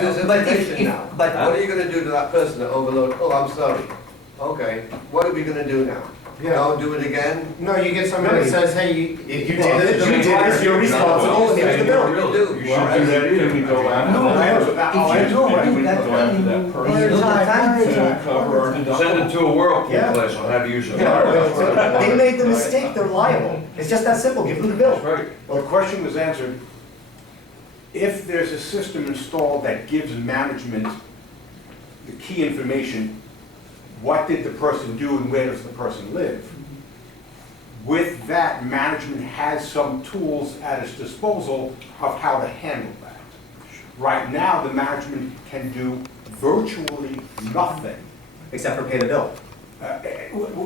there's information now. But what are you gonna do to that person that overloaded? Oh, I'm sorry. Okay, what are we gonna do now? Yeah. Don't do it again? No, you get somebody that says, hey, you If you did this, you're responsible, and here's the bill. You do. You should do that if we go after No, that. if you don't do that, then you person to cover our deductible. Send it to a whirlpool Yeah. place on how to use it. Yeah, they made the mistake, they're liable. It's just that simple, give them the bill. That's right. Well, the question was answered. If there's a system installed that gives management the key information, what did the person do and where does the person live? With that, management has some tools at its disposal of how to handle that. Right now, the management can do virtually nothing. Except for pay the bill.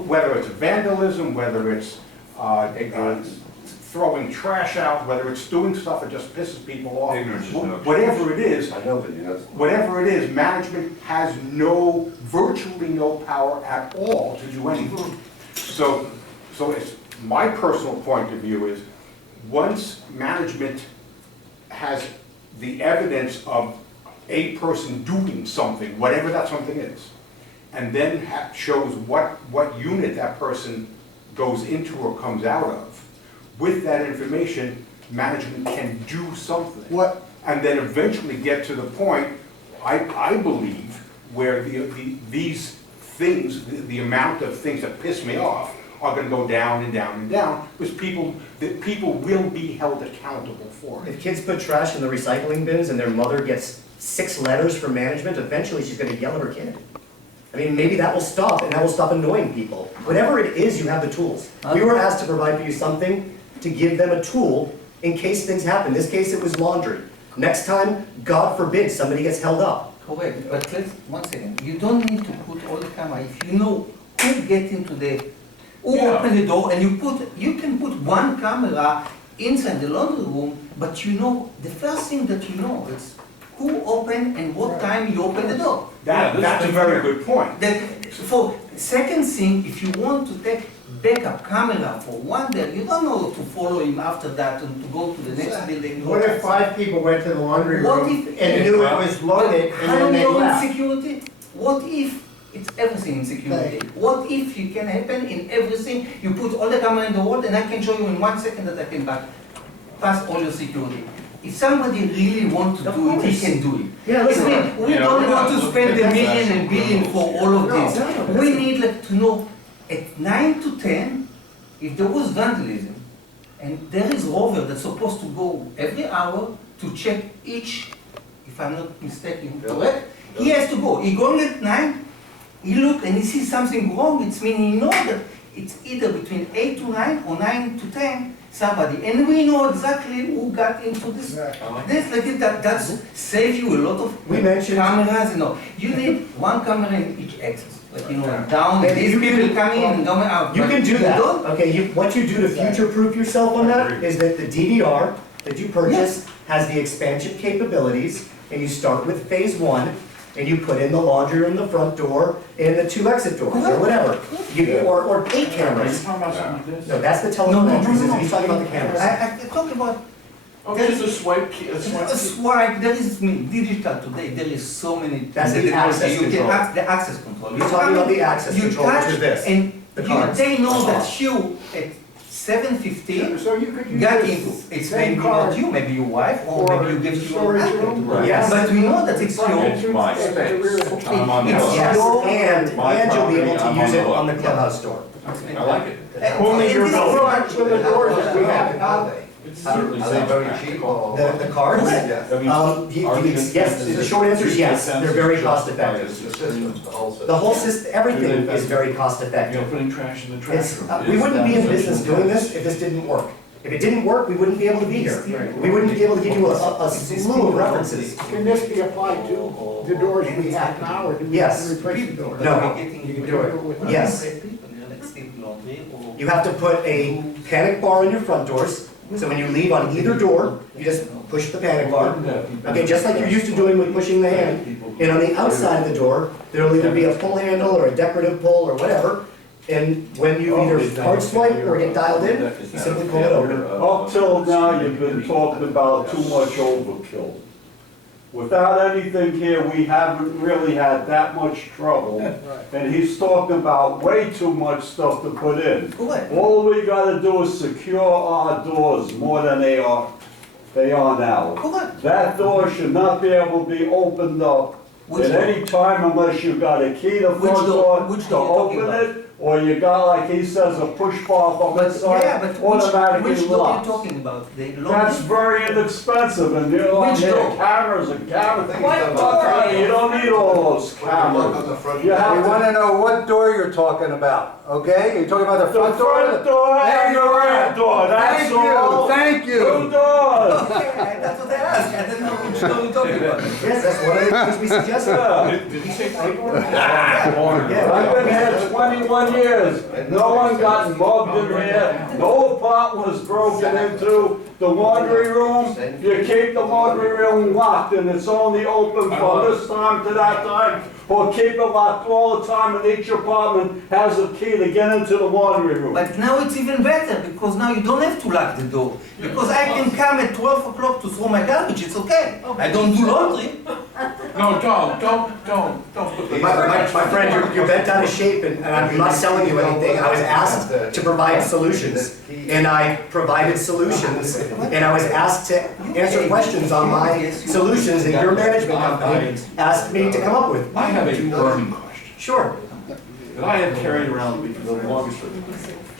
Whether it's vandalism, whether it's throwing trash out, whether it's doing stuff that just pisses people off. Ignorance is no Whatever it is, I know, but you know. whatever it is, management has virtually no power at all to do anything. So it's, my personal point of view is, once management has the evidence of a person doing something, whatever that something is, and then shows what unit that person goes into or comes out of, with that information, management can do something. What? And then eventually get to the point, I believe, where these things, the amount of things that piss me off are gonna go down and down and down, because people will be held accountable for it. If kids put trash in the recycling bins and their mother gets 6 letters from management, eventually she's gonna yell at her kid. I mean, maybe that will stop, and that will stop annoying people. Whatever it is, you have the tools. We were asked to provide for you something to give them a tool in case things happen. In this case, it was laundry. Next time, God forbid, somebody gets held up. Correct, but let's, one second, you don't need to put all the camera, if you know who get into who open the door, and you can put one camera inside the laundry room, but you know, the first thing that you know is who opened and what time you open the door. That's a very good point. For second thing, if you want to take backup camera for one day, you don't know to follow him after that and to go to the next building. What if 5 people went to the laundry What room if- and knew it was loaded and then they How left? security? What if it's everything in security? What if it can happen in everything? You put all the camera in the world and I can show you in 1 second that I can pass all your security. If somebody really wants to do it, he can do it. Yeah, listen. We don't want to spend a million and billion for all of this. No, We need to know at 9 to 10, if there was vandalism, and there is rover that's supposed to go every hour to check each, if I'm not mistaken, correct? He has to go. He going at 9, he look and he sees something wrong, it's meaning he knows that it's either between 8 to 9 or 9 to 10, somebody. And we know exactly who got into this. That's save you a lot of We mentioned- cameras, You need one camera in each axis. Down, And these you people can- coming in and going out. You but can do that, don't. okay, what you do to future-proof yourself on that is that the DVR that you purchase has the expansion capabilities, and you start with phase 1, and you put in the laundry room, the front door, and the 2 exit doors, or whatever. Or 8 cameras. No, that's the telephone entry system, he's talking about the cameras. I talk about Oh, just a swipe key, a swipe a key. swipe, there is digital today, there is so many. That's the access You can control. the access control. You're talking about the access You control, which touch is this, And the cards. they know that you at 7:15 So you could use got this into, it's same maybe card not you, maybe your wife, or for maybe you give to your storage husband. room. Right. Yes. But we know that it's your. It's my space. I'm on the It's hook. Yes, your- and you'll be able to I'm use on it the on the hook. clubhouse store. I like it. Only your And this is bill. what- For the doors that we have. Are they? It Are certainly they sounds very practical. cheap or? The cards? Yes. Yes, the short answer is yes, they're very cost effective. The system, the whole system. The whole system, everything is very cost You effective. know, putting trash in the trash It's, room. we wouldn't be in Is that business essential? doing this if this didn't work. If it didn't work, we wouldn't be able to be here. We wouldn't be able to give you a slew of references. Can this be applied to the doors we have now, or do we have Yes. to replace the doors? No. You can do it with. Yes. You have to put a panic bar on your front doors, so when you leave on either door, you just push the panic bar. Okay, just like you're used to doing with pushing the hand. And on the outside of the door, there'll either be a pull handle or a decorative pull or whatever. And when you either hard swipe or get dialed in, you simply pull it over. Up till now, you've been talking about too much overkill. without anything here, we haven't really had that much trouble. And he's talking about way too much stuff to put in. Correct. All we gotta do is secure our doors more than they are now. Correct. That door should not be able to be opened up Which at door? any time unless you got a key to the Which front door? door Which to door you talking open about? it, or you got, like he says, a push bar from But, inside, yeah, but automatically which door are you locks. talking about? The That's long very inexpensive, and you know, Which door? cameras and camera I think things. it's done by- You don't need all those Put the lock on cameras. the front You door. have We to- wanna know what door you're talking about, okay? You're talking about the The front door? front door There and the you rear are. door, that's Thank you, all. thank Two you. doors. Okay, that's what I asked. I didn't know which door you're talking about. Yes, that's one of the things we suggested. Yeah. Did he say paper? I've been here 21 years, no one got mugged in here, no pot was broken into. The laundry room, you keep the laundry room locked and it's only open from this time to that time, or keep it locked all the time and each apartment has a key to get into the laundry room. But now it's even better because now you don't have to lock the door. Because I can come at 12 o'clock to throw my garbage, it's okay. I don't do laundry. No, don't put the. My friend, you're bent out of shape, and I'm not selling you anything. I was asked to provide solutions, and I provided solutions, and I was asked to answer questions on my solutions that your management company asked me to come up with. I have a burning question Sure, that I have carried around with me for the longest time.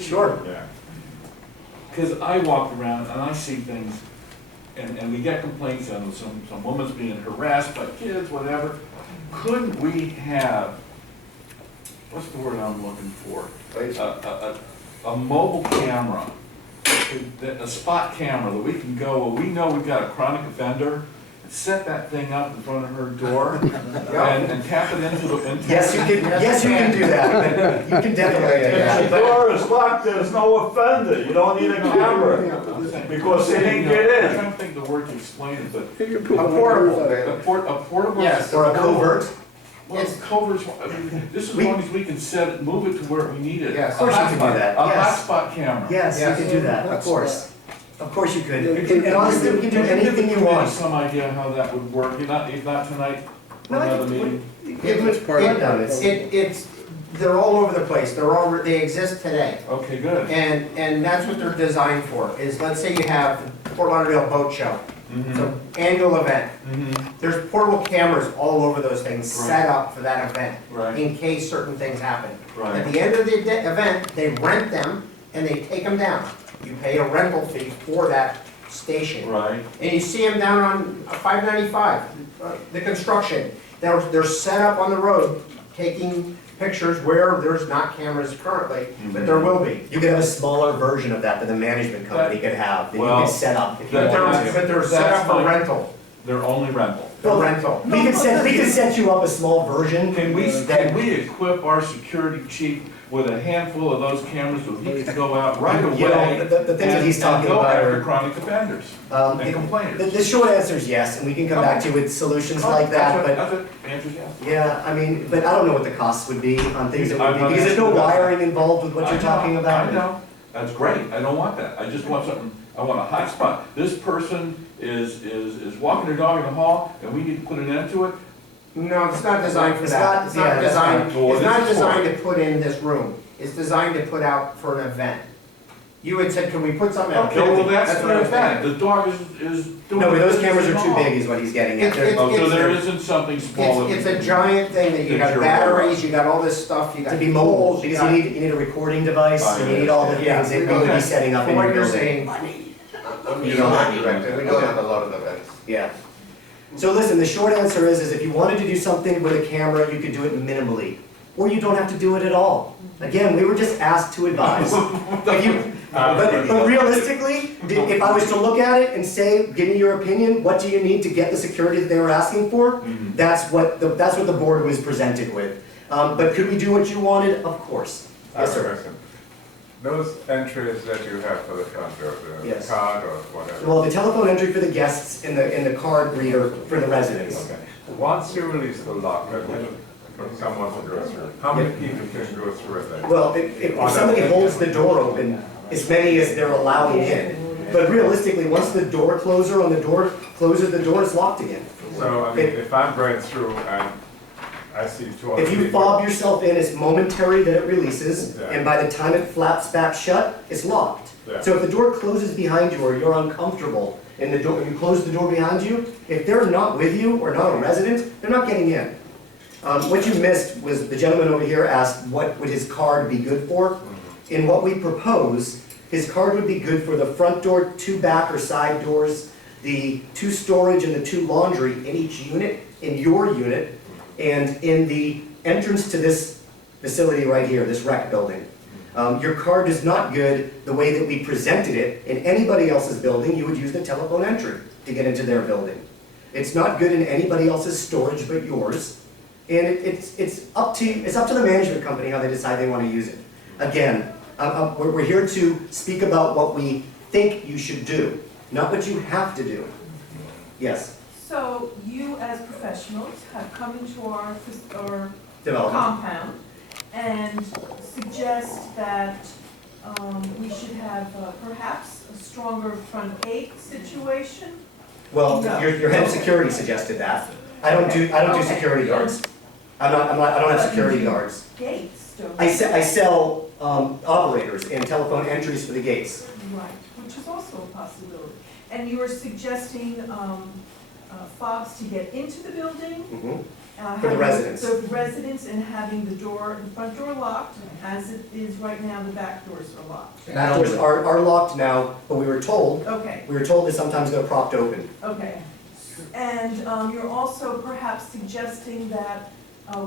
sure. Because I walk around and I see things, and we get complaints on some woman's being harassed by kids, whatever. Couldn't we have, what's the word I'm looking for? A mobile camera, a spot camera that we can go, well, we know we've got a chronic offender, and set that thing up in front of her door and tap it into the. Yes, you can do that. You can definitely do If the that. door is locked, there's no offender, you don't need a camera, because they didn't get I'm in. trying to think of the word to explain it, but A portable. a portable. Yes. Or a covert. Well, coverage, I mean, this is as long as we can set it, move it to where we need it. Yes. Of course you can do that, A yes. hotspot camera. Yes, you Yes. can do that, of course. Of course you could. And honestly, we can do anything you want. Some idea how that would work, if not tonight, for No, I another can- meeting. It's, they're all over the place, they exist today. Okay, good. And that's what they're designed for, is let's say you have the Fort Lauderdale Boat Show. It's Mhm. an annual event. Mhm. There's portable cameras all over those things set up for that event, Right, in case certain things happen. At right. the end of the event, they rent them and they take them down. You pay a rental fee for that station. Right. And you see them down on 595, the construction. They're set up on the road, taking pictures where there's not cameras currently, but there will be. You could have a smaller version of that than the management company could have, that you Well, could set up if you that- wanted to. But they're set That's up for fine. rental, They're only rental. for rental. We could set you up a small version. Can we equip our security chief with a handful of those cameras so he can go out right You know, away? the things that he's talking and go about after are, chronic offenders um, and the complainers. short answer is yes, and we can come back to you with solutions like that, but That's it, answer's yes. yeah, I mean, but I don't know what the costs would be on things that would I'm be, not because there's no asking about wiring involved with what you're talking about. I know, that's great, I don't want that, I just want something, I want a hot spot. This person is walking their dog in the hall, and we need to put an end to it. No, it's not designed for It's that. not- It's yeah, not that's designed, not- well, it's not this is designed for- to put in this room. It's designed to put out for an event. You had said, can we put something out? Okay, well, that's what the I was event, thinking. the dog is doing. No, but those business cameras in are the too hall. big is what he's getting at. It's- Oh, so it's- there isn't something small. It's a giant thing that you got batteries, you got all this stuff, you got. To be mobile, poles, because got- you need a recording device, and you need all the Yeah, things that we would be setting up For in your what you're building. saying, You don't have direct, we don't have a lot of events. Yeah. So listen, the short answer is if you wanted to do something with a camera, you could do it minimally, or you don't have to do it at all. Again, we were just asked to advise. If you- But realistically, if I was to look at it and say, give me your opinion, what do you need to get the security that they were asking for? Mhm. That's what the board was presented with. But could we do what you wanted? Of course. Yes, sir. Those entries that you have for the front door, the Yes. card or whatever. Well, the telephone entry for the guests and the card reader for the residents. Okay. Once you release the lock, for someone to go through, how many people can go through it then? Well, if somebody holds the door open, as many as they're allowing in. But realistically, once the door closer on the door closes the door, it's locked again. So, I mean, if I'm going through and I see two other If you people. fob yourself in, it's momentary that it releases, and by the time it flaps back shut, it's locked. Yeah. So if the door closes behind you or you're uncomfortable and the door, you close the door behind you, if they're not with you or not a resident, they're not getting in. What you missed was the gentleman over here asked what would his card be good for. In what we propose, his card would be good for the front door, 2 back or side doors, the 2 storage and the 2 laundry in each unit, in your unit, and in the entrance to this facility right here, this rec building. Your card is not good the way that we presented it. In anybody else's building, you would use the telephone entry to get into their building. It's not good in anybody else's storage but yours. And it's up to the management company how they decide they want to use it. Again, we're here to speak about what we think you should do, not what you have to do. Yes, So you as professionals have come into our development. compound and suggest that we should have perhaps a stronger front gate situation? Well, No. your head of security suggested that. I don't do Okay. security guards. I don't have security guards. Gates, don't I you? sell operators and telephone entries for the gates. Right, which is also a possibility. And you were suggesting fobs to get into the building? For the having residents. The residents and having the front door locked, as it is right now, the back doors are locked. Back doors are locked now, but we were told Okay, that sometimes they're propped open. okay. And you're also perhaps suggesting that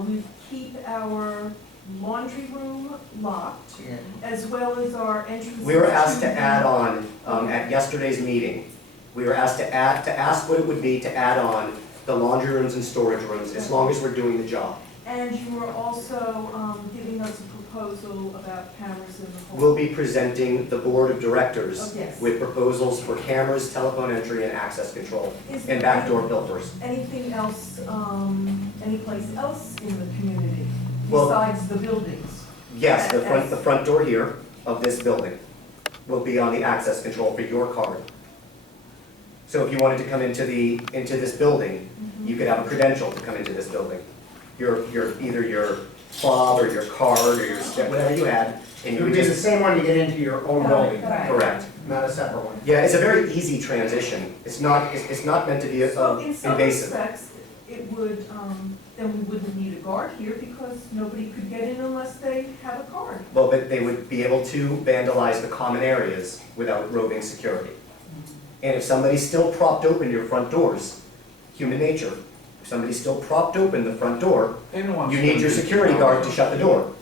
we keep our laundry room locked, as well as our entrances. We were asked to add on, at yesterday's meeting, we were asked to ask what it would be to add on the laundry rooms and storage rooms, as long as we're doing the job. And you were also giving us a proposal about cameras in the hall. We'll be presenting the board of directors Oh, yes. with proposals for cameras, telephone entry, and access control, Is and there backdoor filters. anything else, anyplace else in the community Well- besides the buildings? Yes, the front door here of this building will be on the access control for your card. So if you wanted to come into this building, you could have a credential to come into this building. Either your fob or your card or your step, whatever you had, and It you would would be the just, same one to get into your own building, correct. not a separate one. Yeah, it's a very easy transition. It's not meant to be So in some invasive. respects, it would, then we wouldn't need a guard here because nobody could get in unless they have a card. Well, but they would be able to vandalize the common areas without roving security. And if somebody's still propped open your front doors, human nature, if somebody's still propped open the front door, They don't want you need your to- security guard to shut the door. Okay.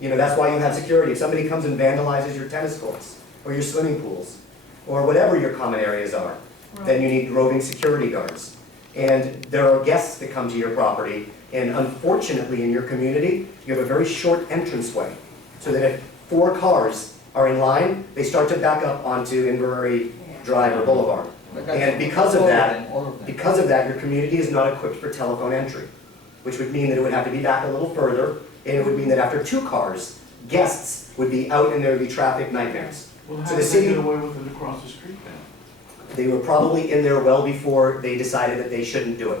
You know, that's why you have security. If somebody comes and vandalizes your tennis courts, or your swimming pools, or whatever your common areas are, then you need roving security guards. And there are guests that come to your property, and unfortunately in your community, you have a very short entranceway. So that if 4 cars are in line, they start to back up onto Inverrary Drive or Boulevard. And because of that, your community is not equipped for telephone entry, which would mean that it would have to be back a little further, and it would mean that after 2 cars, guests would be out and there would be traffic nightmares. Well, how So did the they city- get away with it across the street then? They were probably in there well before they decided that they shouldn't do it.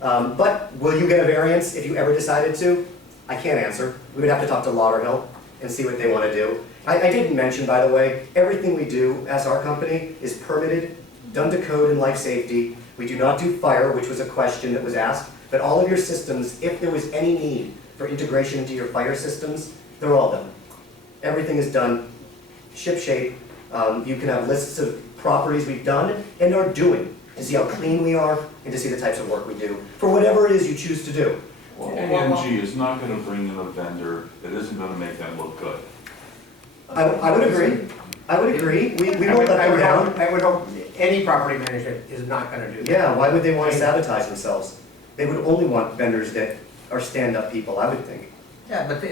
But will you get a variance if you ever decided to? I can't answer. We would have to talk to Lauderhill and see what they want to do. I didn't mention, by the way, everything we do as our company is permitted, done to code and life safety. We do not do fire, which was a question that was asked, but all of your systems, if there was any need for integration into your fire systems, they're all done. Everything is done shipshape. You can have lists of properties we've done and are doing to see how clean we are and to see the types of work we do for whatever it is you choose to do. Well, AMG is not gonna bring in a vendor that isn't gonna make them look good. I would agree. I would agree. We won't let them down. I would hope any property manager is not gonna do that. Yeah, why would they want to sabotage themselves? They would only want vendors that are stand-up people, I would think. Yeah, but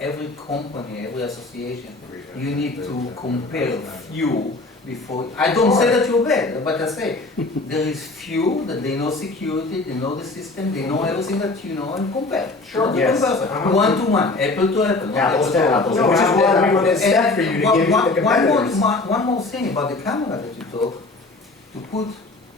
every company, every association, you need to compare few before, I don't say that you're bad, but I say, there is few that they know security, they know the system, they know everything that you know, and compare. Sure. Not Yes. comparison. 1 to 1, apple to apple. not Apples to apples, No, which is why we would And- expect for you to and give you the one more- competitors. One more thing about the camera that you talk, to put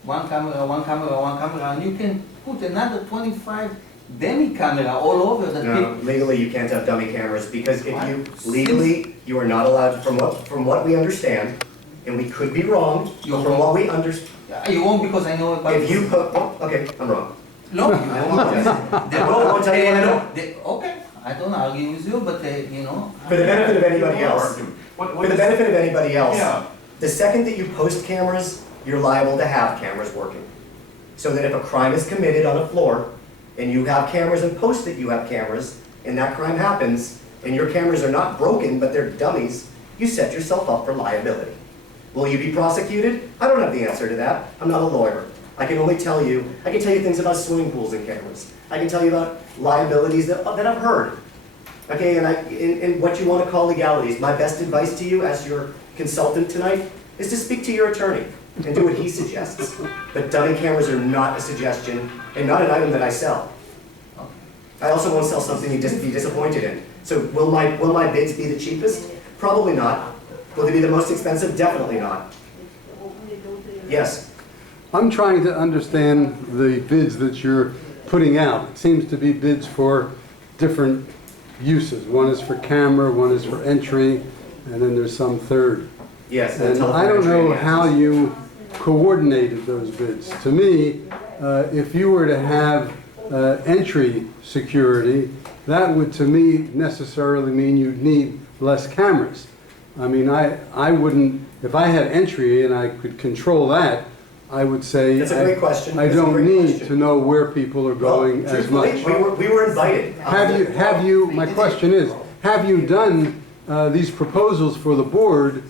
one camera, one camera, one camera, and you can put another 25 dummy camera all over that No, people. legally you can't have dummy cameras because if Why? you, legally, you are not allowed, from what we understand, and we could be wrong, You're from wrong. what we understand, You won't because I know about if you this. put, oh, okay, I'm wrong. No, you I won't. apologize. They Well, I'll tell you what I know. Okay, I don't argue with you, but you know. For the benefit of anybody else, for the benefit of anybody else, Yeah. the second that you post cameras, you're liable to have cameras working. So that if a crime is committed on a floor, and you have cameras and post that you have cameras, and that crime happens, and your cameras are not broken, but they're dummies, you set yourself up for liability. Will you be prosecuted? I don't have the answer to that. I'm not a lawyer. I can only tell you, I can tell you things about swimming pools and cameras. I can tell you about liabilities that I've heard. Okay, and what you want to call legalities. My best advice to you as your consultant tonight is to speak to your attorney and do what he suggests. But dummy cameras are not a suggestion and not an item that I sell. I also won't sell something you'd just be disappointed in. So will my bids be the cheapest? Probably not. Will they be the most expensive? Definitely not. Yes. I'm trying to understand the bids that you're putting out. It seems to be bids for different uses. One is for camera, one is for entry, and then there's some third. Yes. And I don't know how you coordinated those bids. To me, if you were to have entry security, that would to me necessarily mean you'd need less cameras. I mean, I wouldn't, if I had entry and I could control that, I would say That's a great question. I That's a don't great need question. to know where people are going as much. We were invited. Have you, my question is, have you done these proposals for the board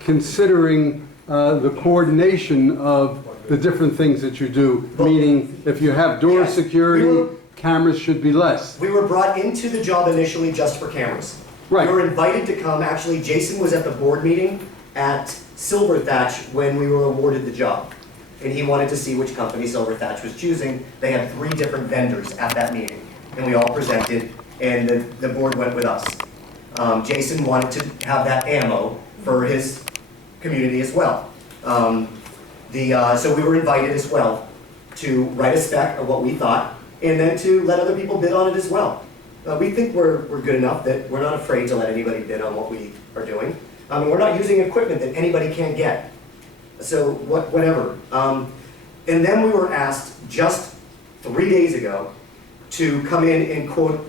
considering the coordination of the different things that you do? Meaning, if you have door Yes, security, cameras should be less. We were brought into the job initially just for cameras. Right. We were invited to come, actually, Jason was at the board meeting at Silver Thatch when we were awarded the job. And he wanted to see which company Silver Thatch was choosing. They had 3 different vendors at that meeting, and we all presented, and the board went with us. Jason wanted to have that ammo for his community as well. So we were invited as well to write a spec of what we thought, and then to let other people bid on it as well. We think we're good enough that we're not afraid to let anybody bid on what we are doing. We're not using equipment that anybody can't get. So whatever. And then we were asked just 3 days ago to come in and quote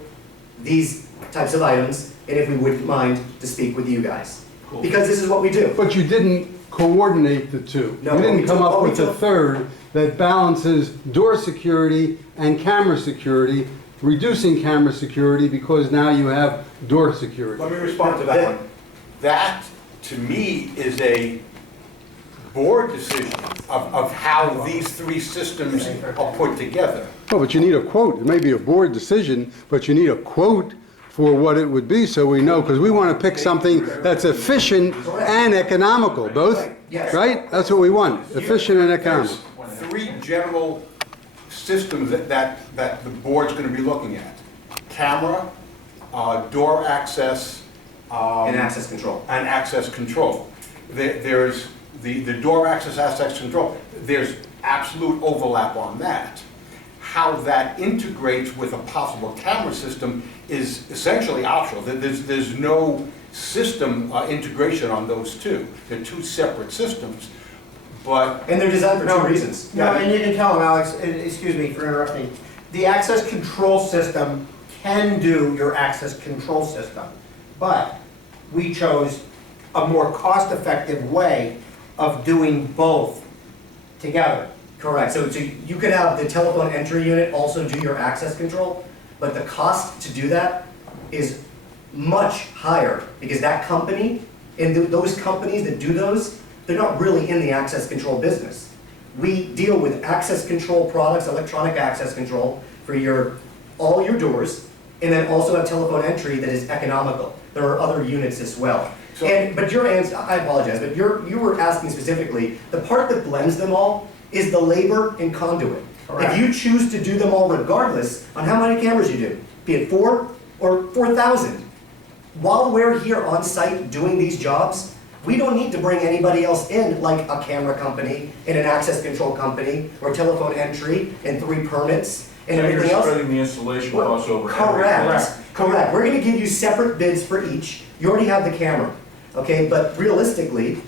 these types of items, and if we wouldn't mind to speak with you guys. Because this is what we do. But you didn't coordinate the two. No, You didn't we come took- up we with a took- third that balances door security and camera security, reducing camera security because now you have door security. Let me respond to that one. That, to me, is a board decision of how these 3 systems are put together. Well, but you need a quote. It may be a board decision, but you need a quote for what it would be so we know, because we want to pick something that's efficient and economical, both, Yes. right? That's what we want, efficient and economical. There's 3 general systems that the board's going to be looking at. Camera, door access. And access control. And access control. There's the door access control. There's absolute overlap on that. How that integrates with a possible camera system is essentially optional. There's no system integration on those 2. They're 2 separate systems, but... And they're designed for 2 reasons. No, and you can tell them, Alex, excuse me for interrupting. The access control system can do your access control system, but we chose a more cost-effective way of doing both together. Correct. So you could have the telephone entry unit also do your access control, but the cost to do that is much higher because that company and those companies that do those, they're not really in the access control business. We deal with access control products, electronic access control for all your doors, and then also have telephone entry that is economical. There are other units as well. But your answer, I apologize, but you were asking specifically, the part that blends them all is the labor and conduit. Correct. If you choose to do them all regardless on how many cameras you do, be it 4 or 4,000, while we're here on site doing these jobs, We don't need to bring anybody else in, like a camera company, and an access control company, or telephone entry, and 3 permits, and So everything you're else. spreading the installation costs over everything. Correct. We're gonna give you separate bids for each. You already have the camera, okay? But realistically,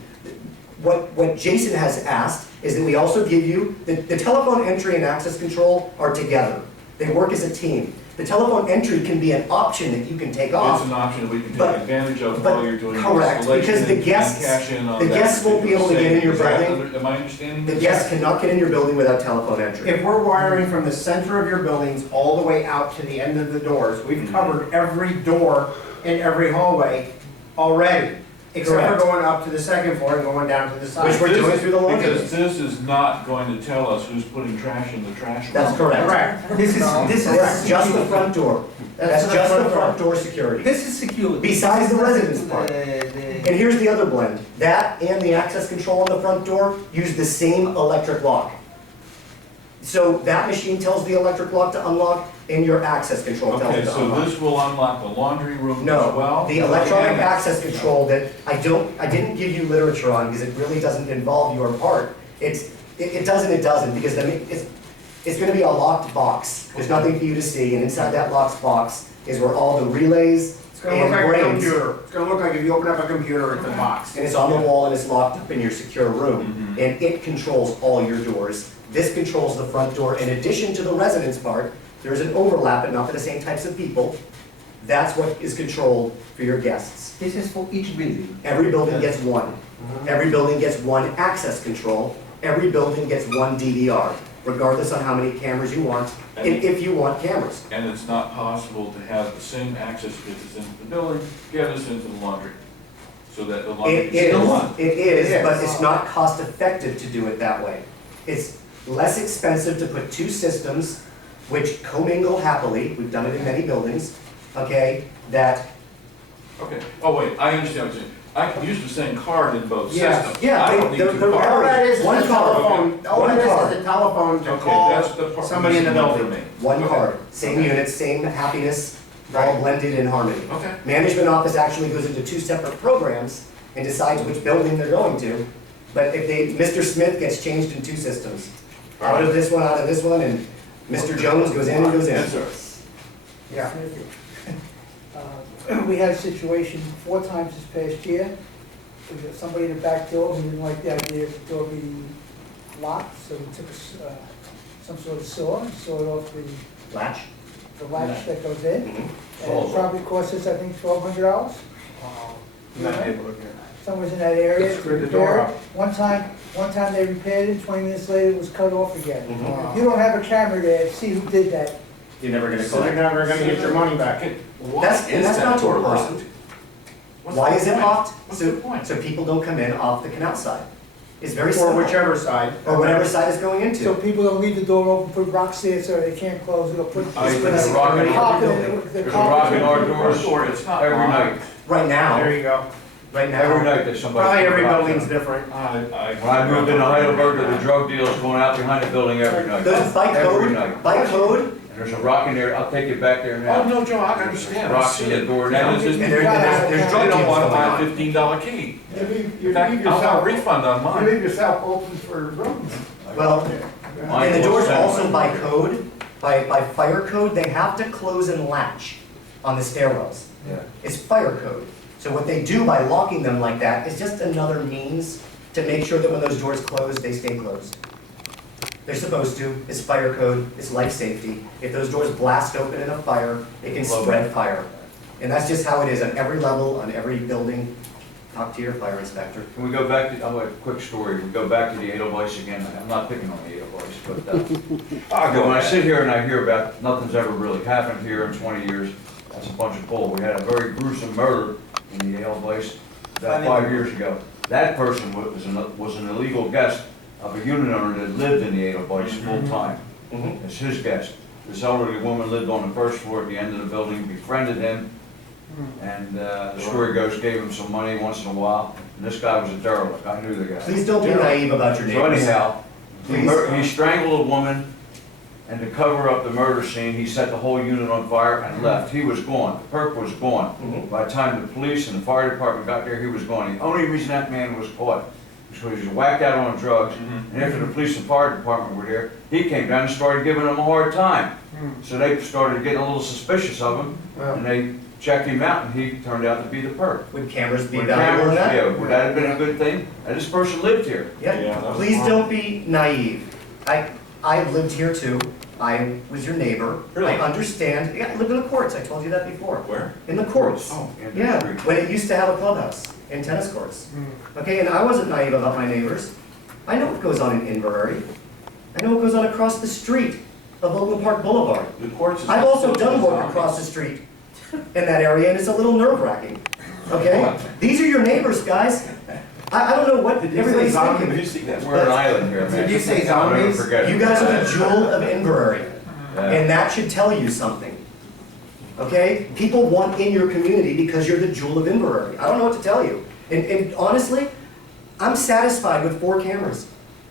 what Jason has asked is that we also give you, the telephone entry and access control are together. They work as a team. The telephone entry can be an option that you can take It's off. an option that we can take But- advantage of but- while you're doing the correct, installation because the and guests- cash in on the that guests won't be able to get in your particular savings. building. Am I understanding The this? guests cannot get in your building without telephone entry. If we're wiring from the center of your buildings all the way out to the end of the doors, we've covered every door in every hallway already, except Correct. for going up to the second floor and going down to the side. Which we're doing through the laundry. Because this is not going to tell us who's putting trash in the trash room. That's correct. Correct. This is Correct, just the front door. That's the just the front front door security. This is security. Besides the residence part. The- And here's the other blend. That and the access control on the front door use the same electric lock. So that machine tells the electric lock to unlock, and your access control tells it Okay, to so unlock. this will unlock the laundry room as No, well? the electronic access control that I didn't give you literature on because it really doesn't involve your part. It doesn't, because it's gonna be a locked box. There's nothing for you to see, and inside that locked box is where all the relays It's gonna look and like a brains. computer. It's gonna look like if you open up a computer, it's a box. And it's on the wall and it's locked up in your secure room. And it controls all your doors. This controls the front door. In addition to the residence part, there's an overlap, but not for the same types of people. That's what is controlled for your guests. This is for each building. Every building gets one. Every building gets one access control. Every building gets one DVR, regardless on how many cameras you want, if you want cameras. And it's not possible to have the same access get us into the building, get us into the laundry, so that the laundry It is still on. is, but it's not cost effective to do it that way. It's less expensive to put 2 systems, which commingle happily, we've done it in many buildings, okay, that, Okay, oh wait, I understand what you're saying. I can use the same card in both Yeah, systems. yeah, I don't need they're 2 very- All cards. that is One a card. telephone, all One that card. is a telephone to Okay, call that's the part somebody in the missing building. for me. one Okay. card, same units, same happiness, all Right. blended in harmony. Okay. Management office actually goes into 2 separate programs and decides which building they're going to. But if Mr. Smith gets changed in 2 systems. Out of this one, and Mr. Jones goes in and goes in. Yes, sir. Yeah. We had a situation 4 times this past year. We had somebody in the back door who didn't like the idea of the door being locked, so we took some sort of saw and sawed off Latch. the latch that goes in. Mhm. And it probably cost us, I think, $1,200. Not able to get. Somewhere's in that area. They screwed the to repair door it. up. One time they repaired it, 20 minutes later it was cut off again. Mhm. If you don't have a camera there, see who did that. You're never gonna So you're collect. never gonna get your money back. Okay, why That's is that not to door a locked? person. What's Why the is it point? locked? What's the point? So people don't come in off the canal side. It's very Or simple. whichever side. Or whatever side it's going So into. people don't leave the door open, put rocks there so they can't close it, or put. I It's put been a rock in security our, every Carpet in building. the there's a rock in our Doors, doors or it's not every locked. night. Right now, There you go. right now. Every night there's somebody. Probably putting every rocks in building's it. different. When I moved into Heidelberg, the drug dealers going out behind the building every night. Those by Every code, night. by code, And there's a rock in there, I'll take you back there Oh, now. no, Joe, I understand. I Rocks see in the it. door And now. it's just- and there's They drug don't deals wanna going buy a on. $15 key. You leave, In you fact, leave I want a yourself, refund on you mine. leave yourself open for rooms. Well, Mine and the was doors sent also when- by code, by fire code, they have to close and latch on the stairwells. Yeah. It's fire code. So what they do by locking them like that is just another means to make sure that when those doors close, they stay closed. They're supposed to, it's fire code, it's life safety. If those doors blast open in a fire, it can spread fire. And that's just how it is on every level, on every building. Talk to your fire inspector. Can we go back to, oh, a quick story, we go back to the Edelweiss again, I'm not picking on the Edelweiss, but, I'll go when I ahead. sit here and I hear about, nothing's ever really happened here in 20 years, that's a bunch of bull. We had a very gruesome murder in the Edelweiss about 5 years ago. That person was an illegal guest of a unit owner that lived in the Edelweiss full-time. Mhm. It's his guest. This elderly woman lived on the first floor at the end of the building, befriended him, and the story goes, gave him some money once in a while, and this guy was a derelict, I knew the guy. Please don't be naive about your So neighbors. anyhow, Please. he strangled a woman And to cover up the murder scene, he set the whole unit on fire and left. He was gone. The perp was gone. By the time the police and the fire department got there, he was gone. The only reason that man was caught was because he was whacked out on drugs. And after the police and fire department were there, he came down and started giving them a hard time. So they started getting a little suspicious of him, and they checked him out, and he turned out to be the perp. Would cameras be Would valuable in cameras- that? Yeah, would that have been a good thing? And this person lived here. Yeah, Yeah, that was please fine. don't be naive. I've lived here too. I was your neighbor. Really? I understand. Yeah, I lived in the courts. I told you that before. Where? In the courts. Oh, Yeah, Inverrary. when it used to have a clubhouse and tennis courts. Okay, and I wasn't naive about my neighbors. I know what goes on in Inverrary. I know what goes on across the street of Oakland Park Boulevard. The courts is. I've also done work across the street in that area, and it's a little nerve-wracking. Okay? These are your neighbors, guys. I don't know what everybody's thinking. We're an island here, man. Did you say I'll never zombies? forget it. You guys are the jewel of Inverrary, Yeah. and that should tell you something. Okay? People want in your community because you're the jewel of Inverrary. I don't know what to tell you. And honestly, I'm satisfied with 4 cameras.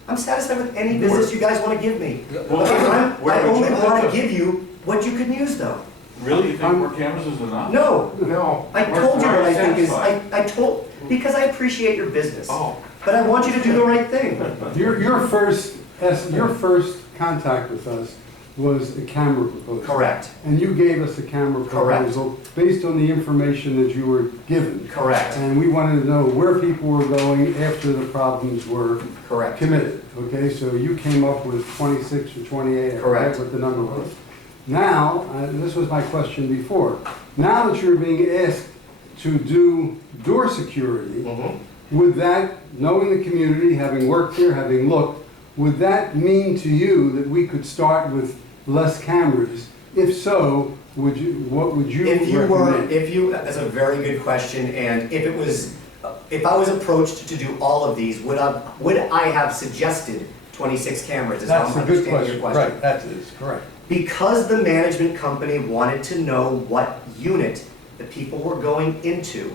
I'm satisfied with any business you guys want to give me. Well, Okay, where I would you only like want to to- give you what you can use though. Really, you think 4 cameras is enough? No, No. I told you what I think is, Satisfied. I told, because I appreciate your business. Oh. But I want you to do the right thing. Your first contact with us was a camera proposal. Correct, And you gave us a camera Correct. proposal based on the information that you were given. correct, And we wanted to know where people were going after the problems were correct. committed. Okay, so you came up with 26 or 28, I Correct. forget what the number was. Now, this was my question before, now that you're being asked to do door security, Mhm. would that, knowing the community, having worked here, having looked, would that mean to you that we could start with less cameras? If so, what would you If recommend? that's a very good question, and if I was approached to do all of these, would I have suggested 26 cameras? Is how That's I'm a good understanding your question. Right, that is correct. Because the management company wanted to know what unit the people were going into,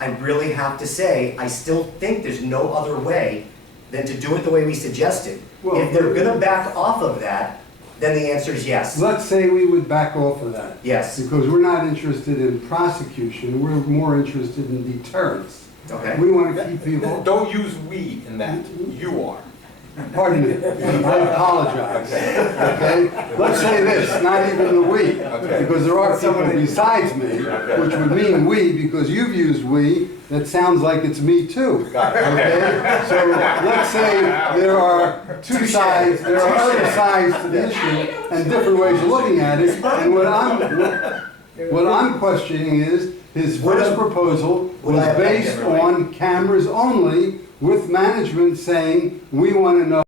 I really have to say, I still think there's no other way than to do it the way we suggested. Well, If they're gonna back off of that, then the answer is yes. Let's say we would back off of that. Yes, Because we're not interested in prosecution, we're more interested in deterrence. okay. We want to keep people, Don't use "we" in that, you are. pardon me, I apologize, okay? Let's say this, not even the we, Okay. because there are people besides me, which would mean we, because you've used we, that sounds like it's me too. Got it. Okay, so let's say there are 2 sides, there are other sides to the issue and different ways of looking at it. And what I'm questioning is, his first proposal Would I was have done it based differently? on cameras only, with management saying, we want to know